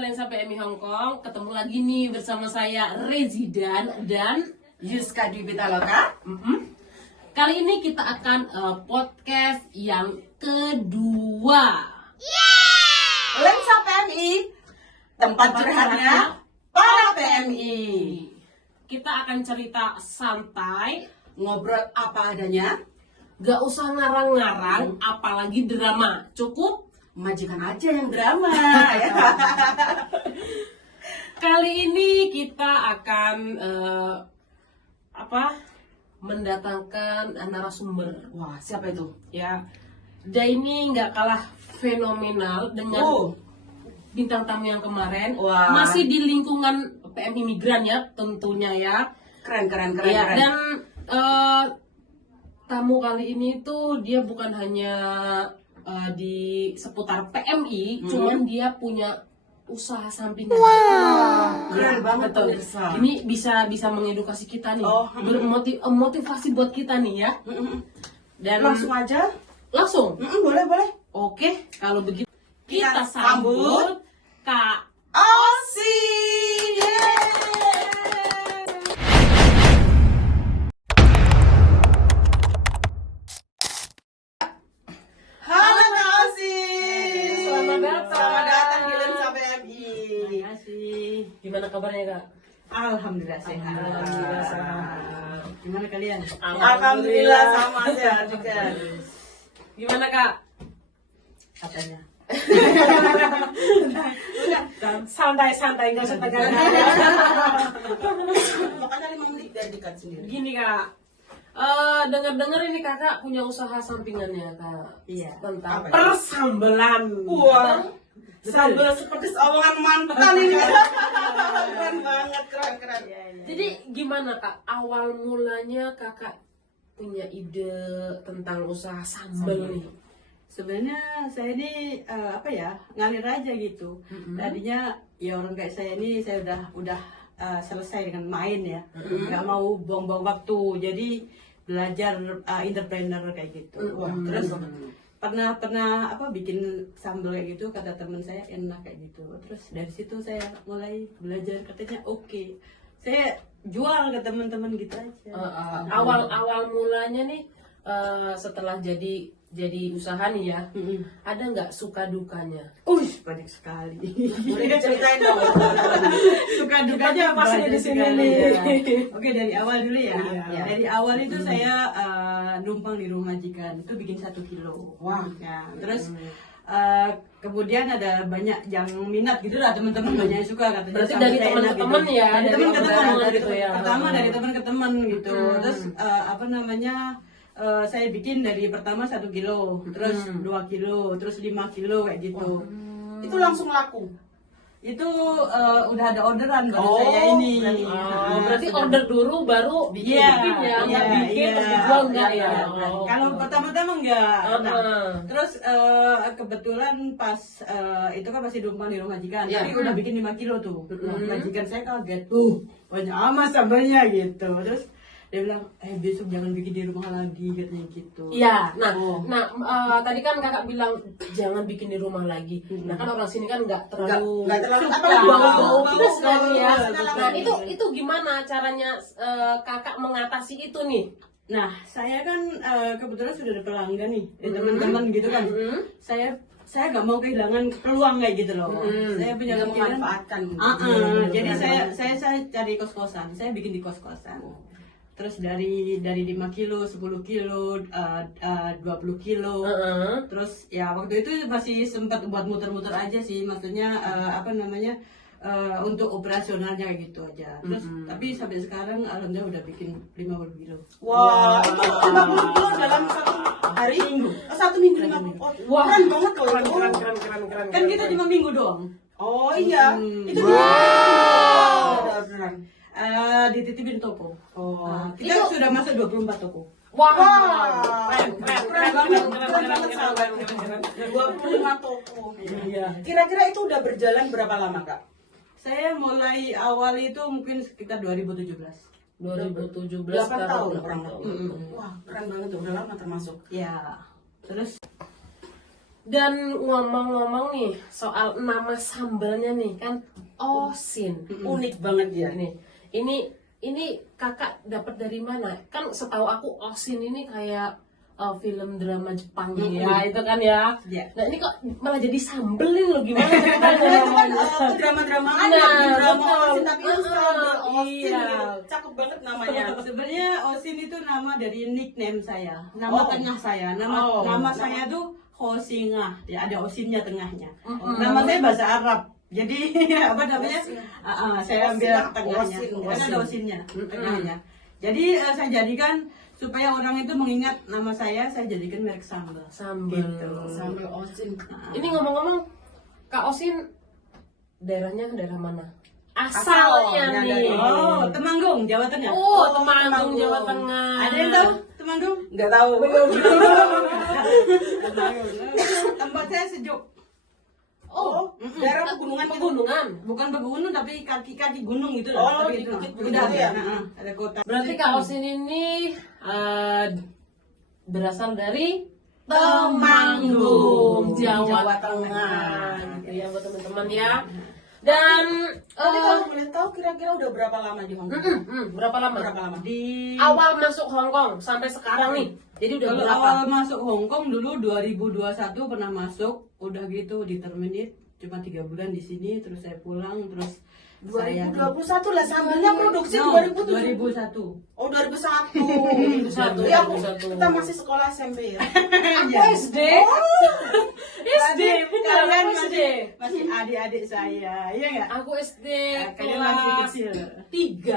Lensa PMI Hong Kong. Ketemu lagi nih bersama saya Rezidan dan Yuska Dwi Pitaloka. Kali ini kita akan podcast yang kedua. Lensa PMI, tempat curhatnya para PMI. Kita akan cerita santai, Ngobrol apa adanya, gak usah ngarang-ngarang, apalagi drama. Cukup majikan aja yang drama. kali ini kita akan mendatangkan narasumber. Wah, siapa itu? Ya, dia ini nggak kalah fenomenal dengan bintang tamu yang kemarin. Wah. Masih di lingkungan PMI Migran ya, tentunya ya. Keren. Ya, dan tamu kali ini tuh dia bukan hanya di seputar PMI, cuman dia punya usaha sampingan. Keren banget betul. pemirsa. Ini bisa mengedukasi kita nih, motivasi buat kita nih ya. Dan Langsung aja. langsung. Boleh. Oke, kalau begitu Kita kita sambut Kak Osi. Halo Kak Osi. Selamat datang di Lensa PMI. Terima kasih. Gimana kabarnya Kak? Alhamdulillah sehat. Alhamdulillah sehat. Gimana kalian? Alhamdulillah sama sehat juga. Gimana Kak? Katanya. Santai-santai, nggak usah tegang. Makanya 5 menit dari dekat sendiri. Gini Kak, dengar-dengar ini kakak punya usaha sampingannya Kak. Iya. Tentang Apa itu? persambelan. Wah, sambal seperti omongan mantan ini. Keren banget, keren. Jadi gimana Kak, awal mulanya kakak punya ide tentang usaha sambal nih? Sebenarnya saya ini ngalir aja gitu. Tadinya ya orang kayak saya ini saya udah selesai dengan main ya, nggak mau buang-buang waktu. Jadi belajar entrepreneur kayak gitu. Wah, Terus keren pernah bikin sambal kayak gitu, kata teman saya enak kayak gitu. Terus dari situ saya mulai belajar, katanya oke. Saya jual ke teman-teman gitu aja. Awal mulanya nih setelah jadi usaha nih ya, ada nggak suka dukanya? Banyak sekali. Boleh diceritain dong. Suka dukanya pasti di sini nih. Oke, dari awal dulu ya. Iya. Dari awal itu saya numpang di rumah majikan, itu bikin 1 kilo. Wah. Ya, terus kemudian ada banyak yang minat gitu lah, teman-teman banyak yang suka, katanya. Berarti sambal dari saya teman enak ke teman gitu. ya, Dari dari teman ke teman orang gitu ya. Pertama dari teman ke teman gitu. Terus saya bikin dari pertama 1 kilo, terus 2 kilo, terus 5 kilo kayak gitu. Itu langsung laku. Itu udah ada orderan baru saya ini. Berarti order dulu baru bikin ya, nggak bikin terus dijual enggak ya? Kalau pertama-tama enggak. Terus kebetulan pas itu kan masih numpang di rumah majikan, tapi udah bikin 5 kilo tuh. Majikan saya kaget, banyak amat sambalnya gitu. Terus dia bilang, besok jangan bikin di rumah lagi, katanya gitu. Iya, tadi kan kakak bilang jangan bikin di rumah lagi. Nah kan orang sini kan nggak terlalu bau pedas kan ya. Nah itu gimana caranya kakak mengatasi itu nih? Nah, saya kan kebetulan sudah ada pelanggan nih, teman-teman gitu kan. Saya nggak mau kehilangan peluang kayak gitu loh. Saya punya pikiran Memanfaatkan. jadi saya cari kos-kosan. Saya bikin di kos-kosan. Terus dari 5 kilo, 10 kilo, 20 kilo. Terus ya waktu itu masih sempat buat muter-muter aja sih, maksudnya untuk operasionalnya kayak gitu aja. Terus tapi sampai sekarang alhamdulillah udah bikin 50 kilo. Wah, itu 50 kilo dalam 1 hari? 1 minggu 50. Wah, keren banget loh itu. Keren. Kan kita cuma minggu doang. Oh iya, itu beneran. Dititipin toko. Kita sudah masuk 24 toko. Wah, keren banget sahabat. 25 toko. Kira-kira itu udah berjalan berapa lama Kak? Saya mulai awal itu mungkin sekitar 2017. 2017 8 tahun kurang lebih. Wah, keren banget tuh, udah lama termasuk. Ya, terus Dan ngomong-ngomong nih soal nama sambalnya nih kan Osin. Unik banget ya. Ini kakak dapat dari mana? Kan setahu aku Osin ini kayak film drama Jepang ya, itu kan ya. Nah ini kok malah jadi sambelin loh, gimana ceritanya namanya? Drama-drama Nah, drama betul. Osin tapi itu sambal Osin. Iya. Cakep banget namanya. Sebenarnya Osin itu nama dari nickname saya, nama tengah saya. Nama saya tuh Hosinga, ya ada Osinnya tengahnya. Nama saya bahasa Arab. Jadi apa namanya? Saya ambil tengahnya, karena ada Osinnya tengahnya. Jadi saya jadikan supaya orang itu mengingat nama saya jadikan merek sambal. Sambal. Gitu. Sambal Osin. Ini ngomong-ngomong, Kak Osin daerahnya daerah mana? Asalnya nih. Oh, Temanggung, Jawa Tengah. Oh, Temanggung, Jawa Tengah. Ada yang tahu Temanggung? Nggak tahu. Tempat saya sejuk. Oh, daerah pegunungan gitu. pegunungan. Bukan pegunung tapi kaki-kaki gunung gitu Oh, tapi di itu bukit-bukit udah gitu ya? ada kota. Berarti Kak Osin ini berasal dari Temanggung, Jawa Jawa Tengah. Tengah. Gitu ya buat teman-teman ya. Dan Tapi kalau boleh tahu kira-kira udah berapa lama di Hong Kong? berapa lama? Berapa lama? Di Awal masuk Hong Kong sampai sekarang nih. Jadi udah kalau berapa? awal masuk Hong Kong dulu 2021 pernah masuk, udah gitu di terminate cuma 3 bulan di sini, terus saya pulang, terus 2021 lah sambalnya produksi No, 2007. 2001. Oh 2001. 2001. Iya, kita masih sekolah SMP ya. Aku SD. SD, benar Kalian aku SD. masih adik-adik saya, iya nggak? Aku SD Kalian masih kelas kecil. 3.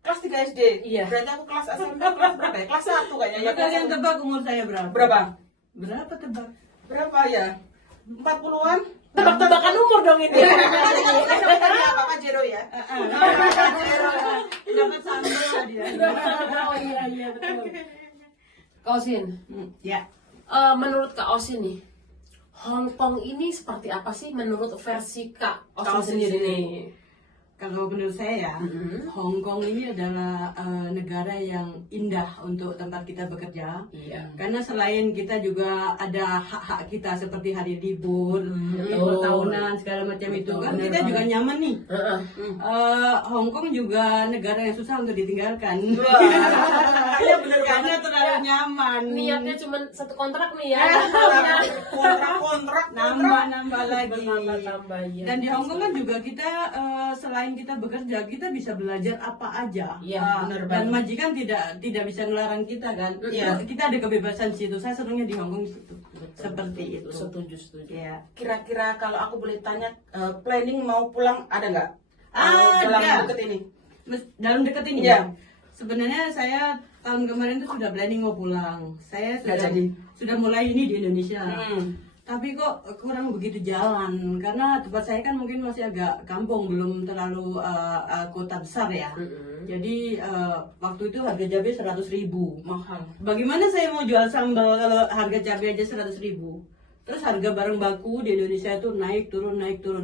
Kelas 3 SD. Iya. Berarti aku kelas SMP kelas berapa ya? Kelas 1 kayaknya ya. Coba kalian tebak umur saya berapa? Berapa? Berapa tebak? Berapa ya? 40-an? Tebak-tebakan umur dong ini. Apa Jero ya? Dapat sambal lah dia. Oh iya betul. Kak Osin, Ya. menurut Kak Osin nih, Hong Kong ini seperti apa sih menurut versi Kak Osin sendiri nih? Kalau menurut saya ya, Hong Kong ini adalah negara yang indah untuk tempat kita bekerja. Iya. Karena selain kita juga ada hak-hak kita seperti hari libur, betul. tahunan segala macam itu Betul, kan benar kita juga banget. nyaman nih. Heeh. Hong Kong juga negara yang susah untuk ditinggalkan. Iya bener Karena banget. terlalu nyaman. Niatnya cuma satu kontrak nih ya. Kontrak Nambah lagi. Bertambah-tambah ya. Dan di Hong Kong kan juga kita selain kita bekerja, kita bisa belajar apa aja. Iya, benar Dan banget. majikan tidak bisa ngelarang kita kan. Iya. Kita ada kebebasan di situ. Saya senangnya di Hong Kong di situ. Seperti itu. Setuju. Ya. Kira-kira kalau aku boleh tanya, planning mau pulang ada nggak? Ada. Dalam deket ini. Dalam dekat ini Iya. ya. Sebenarnya saya tahun kemarin tuh sudah planning mau pulang. Saya Nggak jadi. sudah mulai ini di Indonesia. Tapi kok kurang begitu jalan karena tempat saya kan mungkin masih agak kampung, belum terlalu kota besar ya. Jadi waktu itu harga cabai 100.000. Mahal. Bagaimana saya mau jual sambal kalau harga cabai aja 100.000? Terus harga barang baku di Indonesia itu naik turun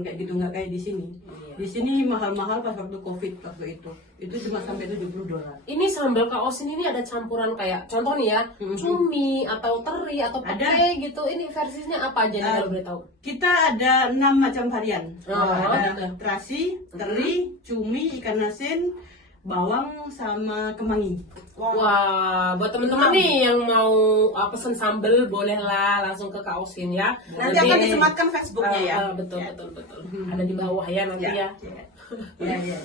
kayak gitu, nggak kayak di sini. Di sini mahal-mahal pas waktu COVID waktu itu. Itu cuma sampai $70. Ini sambal Kak Osin ini ada campuran kayak contoh nih ya, cumi atau teri atau Ada. pete gitu. Ini versinya apa aja nih kalau boleh tahu? Kita ada 6 macam varian. Ada terasi, teri, cumi, ikan asin, bawang sama kemangi. Wah, buat temen-temen nih yang mau pesen sambal bolehlah langsung ke Kak Osin ya. Nanti akan disematkan Facebooknya ya. Betul. Ada di bawah ya nanti ya. Ya.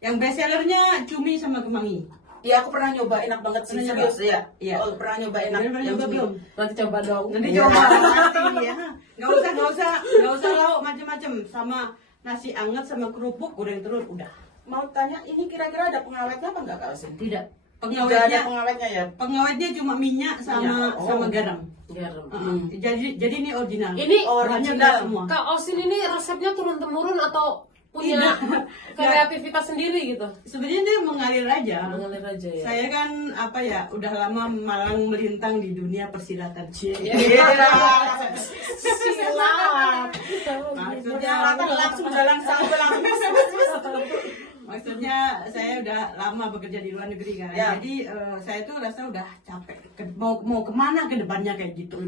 Yang best sellernya cumi sama kemangi. Iya, aku pernah nyoba, enak banget sih. Pernah nyoba? Serius ya. Iya. Oh, pernah nyoba enak. Pernah Yang nyoba cumi. belum? Nanti coba dong. Nanti Iya. coba nanti ya. Nggak usah lauk macam-macam, sama nasi anget sama kerupuk goreng telur udah. Mau tanya, ini kira-kira ada pengawetnya apa enggak Kak Osin? Tidak. Nggak ada Pengawetnya pengawetnya ya. pengawetnya cuma minyak sama Minyak. Oh. sama garam. Garam. Jadi ini original. Ini Bahannya original semua. Kak Osin ini resepnya turun-temurun atau punya kreativitas sendiri gitu? Sebenarnya dia mengalir aja. Mengalir aja ya. Saya kan apa ya, udah lama malang melintang di dunia persilatan. Iya. Silat. Maksudnya Langsung jalan sambil langsung. Maksudnya saya udah lama bekerja di luar negeri kan, Ya. jadi saya tuh rasa udah capek. Mau kemana ke depannya kayak gitu.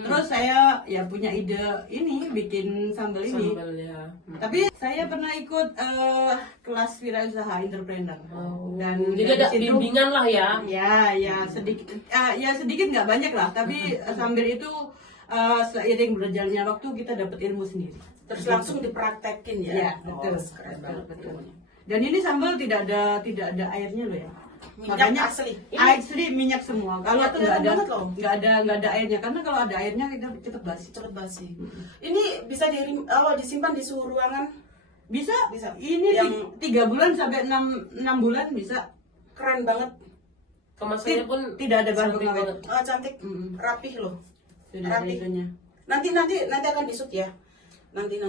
Terus saya ya punya ide ini bikin sambal ini. Sambal ya. Tapi saya pernah ikut kelas wirausaha entrepreneur. Dan Jadi dari ada situ- bimbingan lah ya. Ya sedikit nggak banyak lah, tapi sambil itu seiring berjalannya waktu kita dapat ilmu sendiri. Terus langsung dipraktekin ya. Ya, betul. Keren banget. Betul. Dan ini sambal tidak ada airnya loh ya. Minyak asli. Asli minyak semua. Kalau Iya, nggak kelihatan ada banget loh. nggak ada airnya, karena kalau ada airnya kita cepet basi. Cepet basi. Ini bisa disimpan di suhu ruangan. Bisa. Bisa. Ini Yang- 3 bulan sampai 6 bulan bisa. Keren banget. Kemasannya pun Tidak ada bahan cantik pengawet. banget. Cantik, rapih loh. Sudah ada Rapi. itunya. Nanti akan disut ya. Nanti.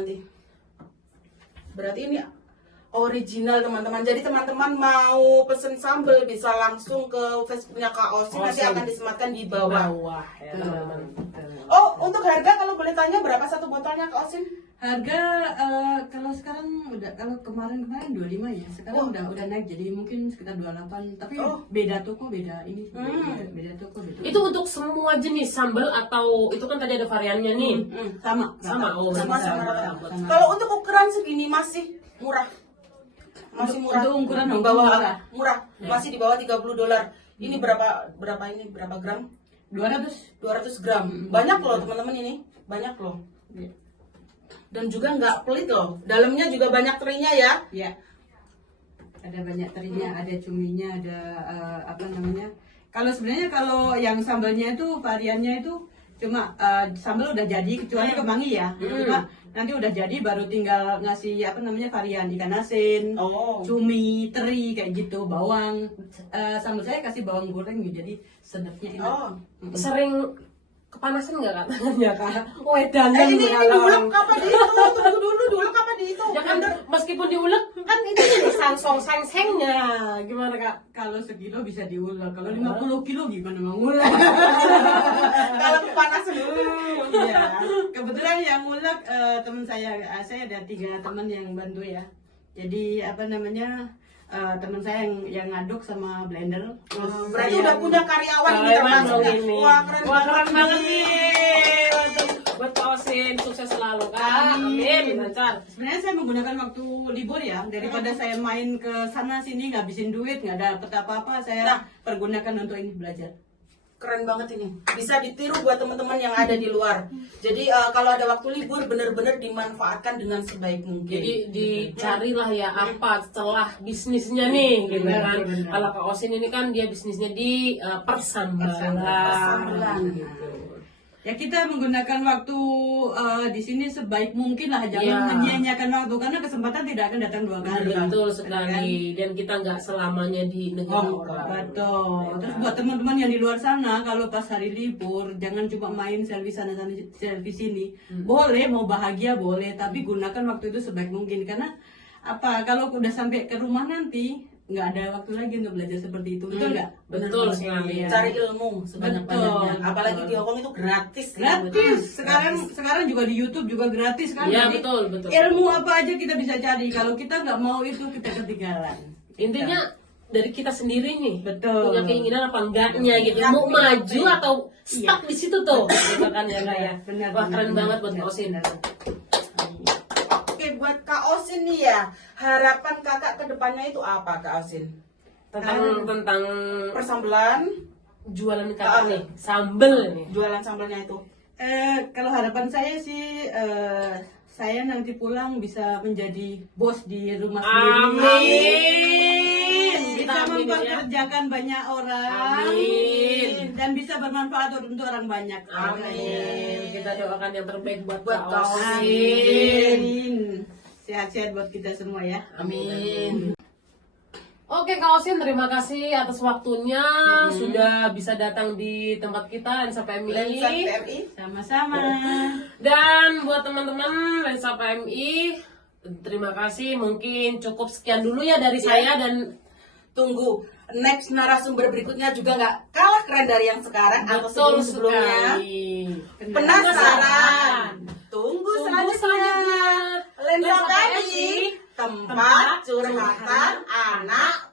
Berarti ini original teman-teman. Jadi teman-teman mau pesen sambal bisa langsung ke Facebooknya Kak Osin. Nanti Osin. akan disematkan di bawah. Bawah ya teman-teman. Oh, untuk harga kalau boleh tanya berapa satu botolnya Kak Osin? Harga kalau sekarang kalau kemarin 25 ya. Sekarang udah naik jadi mungkin sekitar 28. Tapi beda toko beda ini. Beda toko beda. Itu untuk semua jenis sambal atau itu kan tadi ada variannya nih. sama. Sama, oh, Sama. sama. Kalau untuk ukuran segini masih murah. Masih murah. Untuk ukuran di Hong bawah Kong murah. Masih di bawah $30. Ini berapa gram? 200. 200 gram. Banyak loh teman-teman ini. Banyak loh. Ya. Dan juga nggak pelit loh. Dalamnya juga banyak terinya ya. Ya. Ada banyak terinya, ada cuminya, ada apa namanya? Kalau yang sambalnya itu variannya itu cuma sambal udah jadi kecuali kemangi ya. Cuma nanti udah jadi baru tinggal ngasih apa namanya varian ikan asin, cumi, teri kayak gitu, bawang. Sambal saya kasih bawang goreng jadi sedapnya enak. Sering kepanasan nggak Kak tangannya Kak? Wedangan Ini kalau diulek orang- kapan dihitung? Tunggu dulu, diulek kapan dihitung? Ya kan meskipun diulek kan itu jadi sangsong sangsengnya. Gimana Kak? Kalau sekilo bisa diulek, kalau 50 kilo gimana mau ngulek? Kalau kepanasan Iya, kebetulan yang ngulek teman saya ada 3 teman yang bantu ya. Jadi apa namanya teman saya yang ngaduk sama blender. Terus berarti saya- udah punya karyawan ini Karyawan termasuk ya? ini. Wah, keren banget nih. Buat Kak Osin sukses selalu Kak. Amin. Lancar. Sebenarnya saya menggunakan waktu libur ya, daripada saya main ke sana sini ngabisin duit nggak dapet apa-apa, saya pergunakan untuk ini belajar. Keren banget ini. Bisa ditiru buat teman-teman yang ada di luar. Jadi kalau ada waktu libur benar-benar dimanfaatkan dengan sebaik mungkin. Jadi dicarilah ya apa celah bisnisnya nih gitu kan. benar. Kalau Kak Osin ini kan dia bisnisnya di persambalan. Persambalan. Gitu. Ya kita menggunakan waktu di sini sebaik mungkin lah, jangan Iya. menyia-nyiakan waktu karena kesempatan tidak akan datang 2 kali. Betul sekali. Dan kita nggak selamanya di negara orang. Betul. Terus buat teman-teman yang di luar sana, kalau pas hari libur jangan cuma main selfie sana selfie sini. Boleh mau bahagia boleh, tapi gunakan waktu itu sebaik mungkin karena apa? Kalau udah sampai ke rumah nanti nggak ada waktu lagi untuk belajar seperti itu, betul nggak? Betul sekali. Iya. Cari ilmu sebanyak-banyaknya. Betul. Apalagi di Hongkong itu gratis. Gratis. Sekarang juga di YouTube juga gratis kan? Iya, Jadi, betul. ilmu apa aja kita bisa cari. Kalau kita nggak mau itu kita ketinggalan. Intinya dari kita sendiri nih. Betul. Punya keinginan apa enggaknya gitu. Ya, Mau punya maju atau stuck di situ tuh. Gitu kan ya Kak ya. Benar, Wah keren benar, banget buat benar, Kak Osin. benar. Oke, buat Kak Osin nih ya, harapan kakak ke depannya itu apa Kak Osin? Tentang Persambelan, jualan kakak nih, sambel nih. jualan sambalnya itu. Kalau harapan saya sih saya nanti pulang bisa menjadi bos di rumah sendiri. Amin. Bisa Kita aminin ya. mempekerjakan banyak orang. Amin. Dan bisa bermanfaat untuk orang banyak. Amin. Kita doakan yang terbaik buat Buat Kak Kak Osin. Amin. Sehat-sehat buat kita semua ya. Amin. Oke Kak Osin, terima kasih atas waktunya sudah bisa datang di tempat kita Lensa PMI. Lensa PMI. Sama-sama. Dan buat teman-teman Lensa PMI, terima kasih. Mungkin cukup sekian dulu ya dari saya dan Tunggu next narasumber berikutnya juga nggak kalah keren dari yang sekarang atau betul sebelum-sebelumnya. sekali. Penasaran? Tunggu Tunggu selanjutnya. Lensa Lensa PMI. PMI tempat curhatan anak